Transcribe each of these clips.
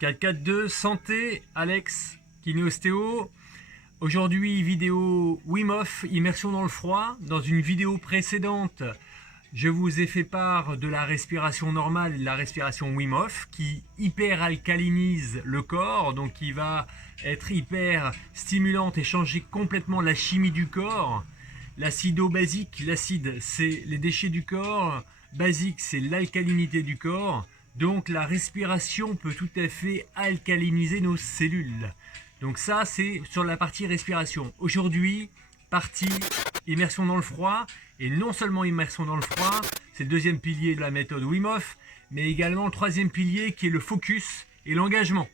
4-4-2, santé, Alex, kiné-ostéo. Aujourd'hui, vidéo Wim Hof, immersion dans le froid. Dans une vidéo précédente, je vous ai fait part de la respiration normale et de la respiration Wim Hof qui hyper alcalinise le corps, donc qui va être hyper stimulante et changer complètement la chimie du corps. L'acido basique, l'acide c'est les déchets du corps, basique c'est l'alcalinité du corps. Donc la respiration peut tout à fait alcaliniser nos cellules. Donc ça c'est sur la partie respiration. Aujourd'hui, partie immersion dans le froid. Et non seulement immersion dans le froid, c'est le deuxième pilier de la méthode Wim Hof, mais également le troisième pilier qui est le focus et l'engagement.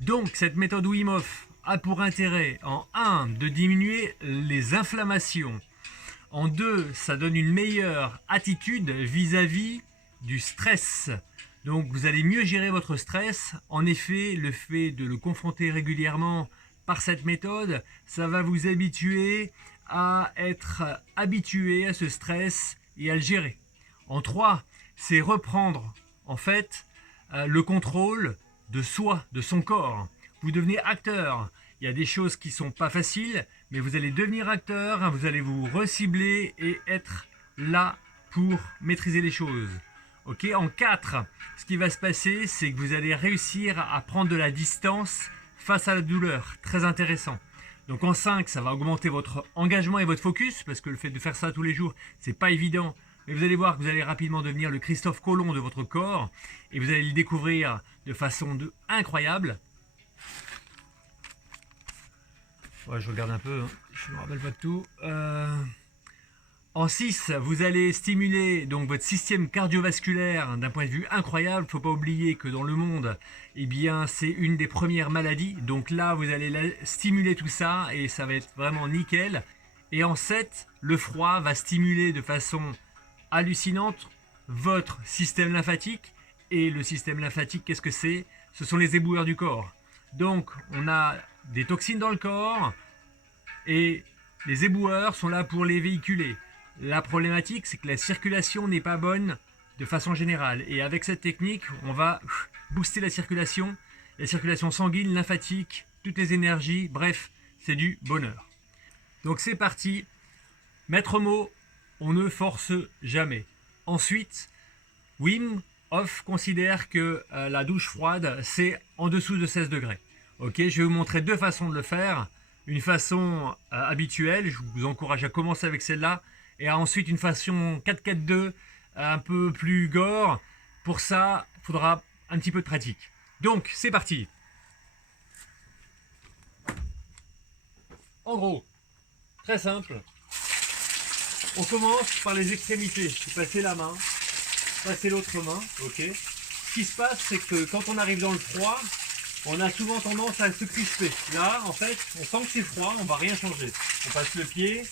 Donc cette méthode Wim Hof a pour intérêt en 1 de diminuer les inflammations. En 2, ça donne une meilleure attitude vis-à-vis du stress. Donc vous allez mieux gérer votre stress. En effet, le fait de le confronter régulièrement par cette méthode, ça va vous habituer à être habitué à ce stress et à le gérer. En 3, c'est reprendre en fait le contrôle de soi, de son corps. Vous devenez acteur. Il y a des choses qui ne sont pas faciles, mais vous allez devenir acteur, vous allez vous recibler et être là pour maîtriser les choses. Okay, en 4, ce qui va se passer, c'est que vous allez réussir à prendre de la distance face à la douleur. Très intéressant. Donc en 5, ça va augmenter votre engagement et votre focus, parce que le fait de faire ça tous les jours, c'est pas évident. Mais vous allez voir que vous allez rapidement devenir le Christophe Colomb de votre corps, et vous allez le découvrir de façon incroyable. Ouais, je regarde un peu, hein. Je ne me rappelle pas de tout. En 6, vous allez stimuler donc votre système cardiovasculaire d'un point de vue incroyable. Il ne faut pas oublier que dans le monde, eh bien, c'est une des premières maladies. Donc là, vous allez stimuler tout ça et ça va être vraiment nickel. Et en 7, le froid va stimuler de façon hallucinante votre système lymphatique. Et le système lymphatique, qu'est-ce que c'est? Ce sont les éboueurs du corps. Donc, on a des toxines dans le corps et les éboueurs sont là pour les véhiculer. La problématique, c'est que la circulation n'est pas bonne de façon générale. Et avec cette technique, on va booster la circulation sanguine, lymphatique, toutes les énergies. Bref, c'est du bonheur. Donc c'est parti. Maître mot, on ne force jamais. Ensuite, Wim Hof considère que la douche froide, c'est en dessous de 16 degrés. Ok, je vais vous montrer deux façons de le faire. Une façon habituelle, je vous encourage à commencer avec celle-là. Et ensuite une façon 4-4-2 un peu plus gore. Pour ça, il faudra un petit peu de pratique. Donc, c'est parti. En gros, très simple. On commence par les extrémités. Passer la main, passer l'autre main. Ok. Ce qui se passe, c'est que quand on arrive dans le froid, on a souvent tendance à se crisper. Là, en fait, on sent que c'est froid, on ne va rien changer. On passe le pied.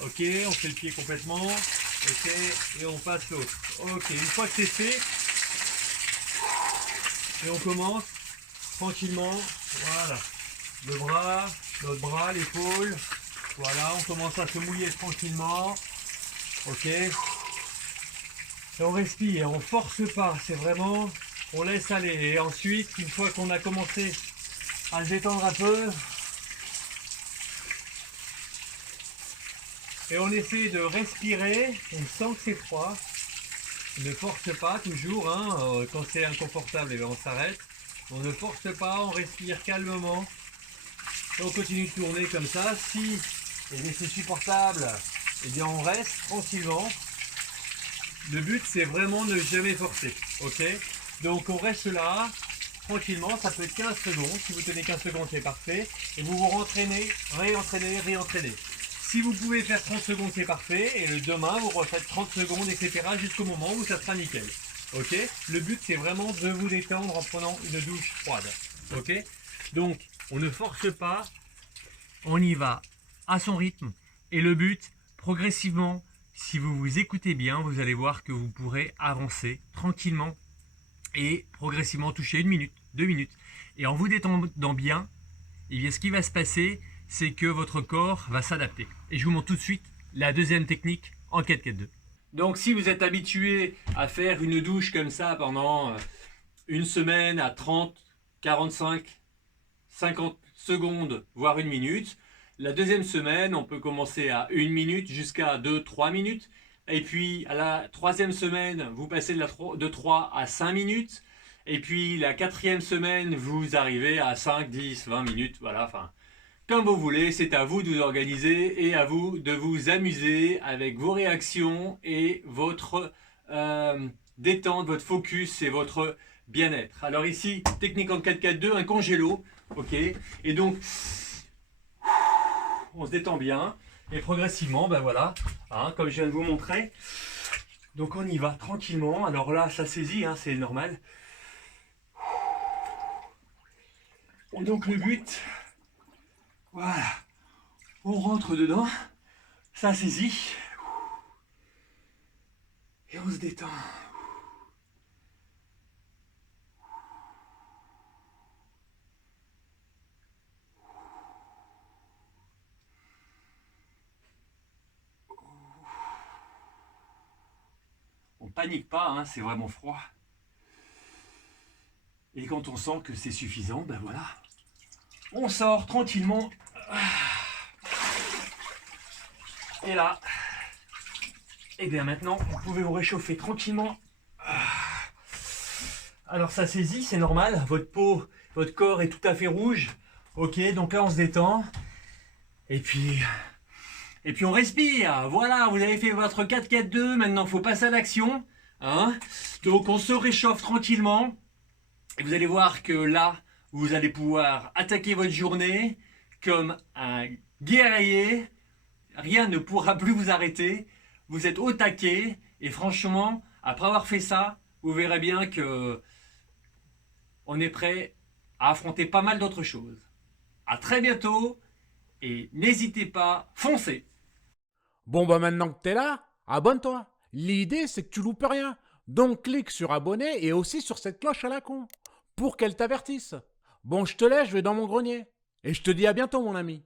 Ok, on fait le pied complètement. Ok, et on passe l'autre. Ok, une fois que c'est fait, et on commence tranquillement. Voilà, le bras, notre bras, l'épaule. Voilà, on commence à se mouiller tranquillement. Ok, et on respire, on force pas. C'est vraiment, on laisse aller. Et ensuite, une fois qu'on a commencé à se détendre un peu, et on essaie de respirer, on sent que c'est froid, on ne force pas toujours, hein. Quand c'est inconfortable, on s'arrête, on ne force pas, on respire calmement, et on continue de tourner comme ça. Si c'est supportable, eh bien on reste tranquillement. Le but c'est vraiment ne jamais forcer, ok? Donc on reste là, tranquillement, ça peut être 15 secondes, si vous tenez 15 secondes c'est parfait, et vous vous rentraînez, réentraînez. Si vous pouvez faire 30 secondes, c'est parfait. Et le demain, vous refaites 30 secondes, etc. jusqu'au moment où ça sera nickel. Ok? Le but, c'est vraiment de vous détendre en prenant une douche froide. Ok? Donc, on ne force pas. On y va à son rythme. Et le but, progressivement, si vous vous écoutez bien, vous allez voir que vous pourrez avancer tranquillement et progressivement toucher 1 minute, 2 minutes. Et en vous détendant bien, eh bien, ce qui va se passer, c'est que votre corps va s'adapter. Et je vous montre tout de suite la deuxième technique en 4-4-2. Donc si vous êtes habitué à faire une douche comme ça pendant une semaine à 30 45, 50 secondes, voire 1 minute. La deuxième semaine, on peut commencer à 1 minute jusqu'à 2-3 minutes. Et puis à la troisième semaine, vous passez de 3 à 5 minutes. Et puis la quatrième semaine, vous arrivez à 5, 10, 20 minutes. Voilà, enfin, comme vous voulez, c'est à vous de vous organiser et à vous de vous amuser avec vos réactions et votre détente, votre focus et votre bien-être. Alors ici, technique en 4-4-2, un congélo, ok. Et donc, on se détend bien et progressivement, ben voilà, hein, comme je viens de vous montrer. Donc on y va tranquillement. Alors là, ça saisit, hein, c'est normal. Et donc le but, voilà, on rentre dedans, ça saisit, et on se détend. On panique pas, hein, c'est vraiment froid. Et quand on sent que c'est suffisant, ben voilà, on sort tranquillement. Et là, et bien maintenant, vous pouvez vous réchauffer tranquillement. Alors ça saisit, c'est normal, votre peau, votre corps est tout à fait rouge. Ok, donc là on se détend. Et puis on respire. Voilà, vous avez fait votre 4-4-2, maintenant il faut passer à l'action. Hein, donc on se réchauffe tranquillement. Et vous allez voir que là, vous allez pouvoir attaquer votre journée comme un guerrier. Rien ne pourra plus vous arrêter. Vous êtes au taquet. Et franchement, après avoir fait ça, vous verrez bien que on est prêt à affronter pas mal d'autres choses. À très bientôt et n'hésitez pas, foncez. Bon bah maintenant que t'es là, abonne-toi. L'idée c'est que tu loupes rien. Donc clique sur abonner et aussi sur cette cloche à la con pour qu'elle t'avertisse. Bon je te laisse, je vais dans mon grenier. Et je te dis à bientôt mon ami.